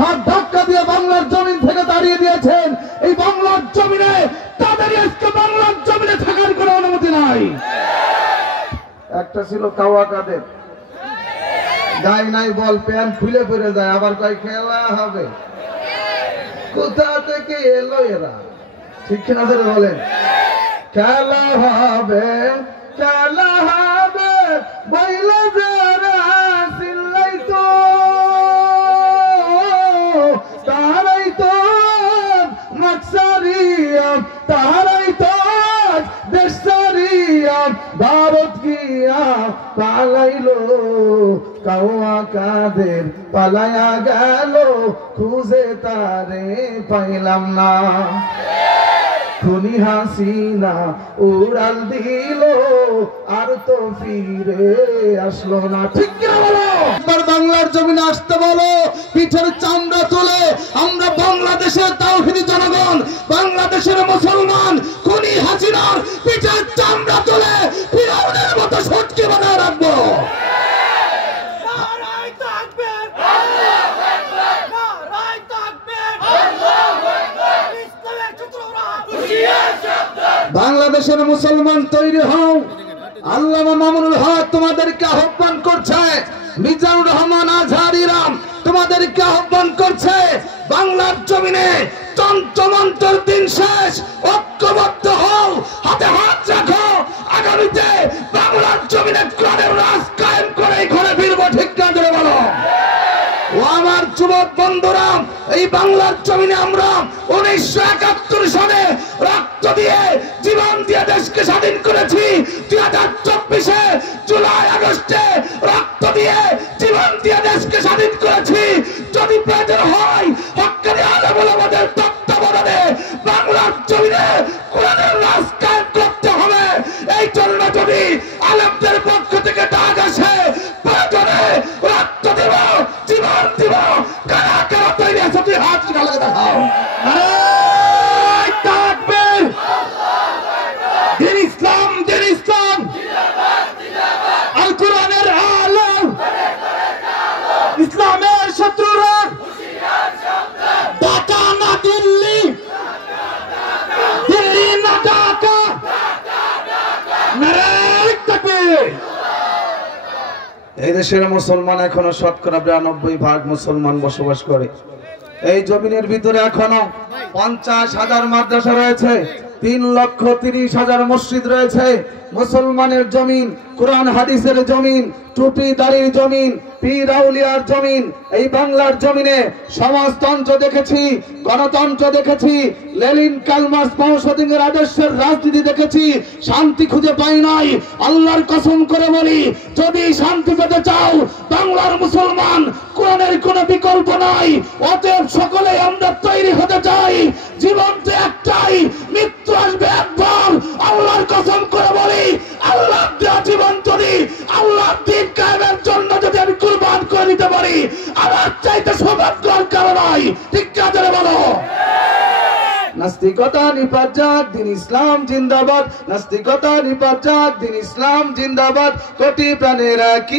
ঘাট ধাক্কা দিয়ে বাংলার জমিন থেকে তাড়িয়ে দিয়েছেন। এই বাংলার জমিনে তাদের আজকে বাংলার জমিনে থাকার কোনো অনুমতি নাই। একটা ছিল কাওয়া কাদের, গায়ে নাই বল, প্যান্ট খুলে পড়ে যায়, আবার কয় খেলা হবে। কোথা থেকে এলো এরা? ঠিক কিনা ধরে বলেন? খেলা হবে, খেলা হবে বইলা যারা চিল্লাইতো তারাই তো নকশারিয়া, তারাই তো দেশারিয়া, ভারত গিয়া পালাইলো কাওয়া কাদের পালায়া গেল, খুঁজে তারে পাইলাম না। খুনি হাসিনা উড়াল দিল, আর তো ফিরে আসলো না। ঠিক কিনা বলো? একবার বাংলার জমিনে আসতে বলো, পিঠের চামড়া তুলে আমরা বাংলাদেশের তাওহীদি জনগণ, বাংলাদেশের মুসলমান খুনি হাসিনার পিঠের চামড়া তুলে ফিরাউনের মতো সটকে বানায় রাখবো। বাংলাদেশের মুসলমান তৈরি হও। আল্লামা মামুনুল হক তোমাদেরকে আহ্বান করছে, মিজানুর রহমান আজহারিরাম তোমাদেরকে আহ্বান করছে। বাংলার জমিনে তন্ত্রমন্ত্রের দিন শেষ, ঐক্যবদ্ধ হও, হাতে হাত রাখো। আগামীতে বাংলার জমিনে কোরআনের রাজ কায়েম করে ঘরে ফিরবো। ঠিক না ধরে বলো? ও আমার যুবক বন্ধুরা, এই বাংলার জমিনে আমরা 1971 সালে রক্ত দিয়ে জীবন দিয়ে দেশকে স্বাধীন করেছি। 2024-এ জুলাই আগস্টে রক্ত দিয়ে জীবন দিয়ে দেশকে স্বাধীন করেছি। যদি প্রয়োজন হয় হক্কানি আলেম ওলামাদের তত্ত্বাবধানে বাংলার জমিনে কোরআনের রাজ কায়েম করতে হবে। এই জন্য যদি আলেমদের পক্ষ থেকে ডাক আসে, প্রয়োজনে রক্ত দেব, জীবন দিব। কারা কারা তৈরি আছে? তুই হাত গালে দেখাও। দিন ইসলাম, দিন ইসলাম, আল কোরআনের আলো, ইসলামের শত্রুরা ঢাকা না দিল্লি, দিল্লি না ঢাকা। নারায়ে তাকবীর। এই দেশের মুসলমান এখনো শতকরা 92% মুসলমান বসবাস করে। এই জমিনের ভিতরে এখনো 50,000 মাদ্রাসা রয়েছে, 3,30,000 মসজিদ রয়েছে। মুসলমানের জমিন, কোরআন হাদিসের জমিন, টুপি দাড়ির জমিন, পীর আউলিয়ার জমিন। এই বাংলার জমিনে সমাজতন্ত্র দেখেছি, গণতন্ত্র দেখেছি, লেনিন কার্ল মার্কস মাও সেতুংয়ের আদর্শের রাজনীতি দেখেছি, শান্তি খুঁজে পাই নাই। আল্লাহর কসম করে বলি, যদি শান্তি পেতে চাও বাংলার মুসলমান, কোরআনের কোনো বিকল্প নাই। অতএব সকলে আমরা তৈরি হতে চাই। জীবন তো একটাই, মৃত্যু আসবে একবার। আল্লাহর কসম করে বলি, আল্লাহ দেওয়া জীবন যদি আল্লাহ দিন কায়েমের জন্য যদি আমি কুরবান করে দিতে পারি, আমার চাইতে সৌভাগ্য আর কারো নাই। ঠিক কাজে বলো? নাস্তিকতা নিপাত যাক, দিন ইসলাম জিন্দাবাদ। নাস্তিকতা নিপাত যাক, দিন ইসলাম জিন্দাবাদ। কোটি প্রাণের একই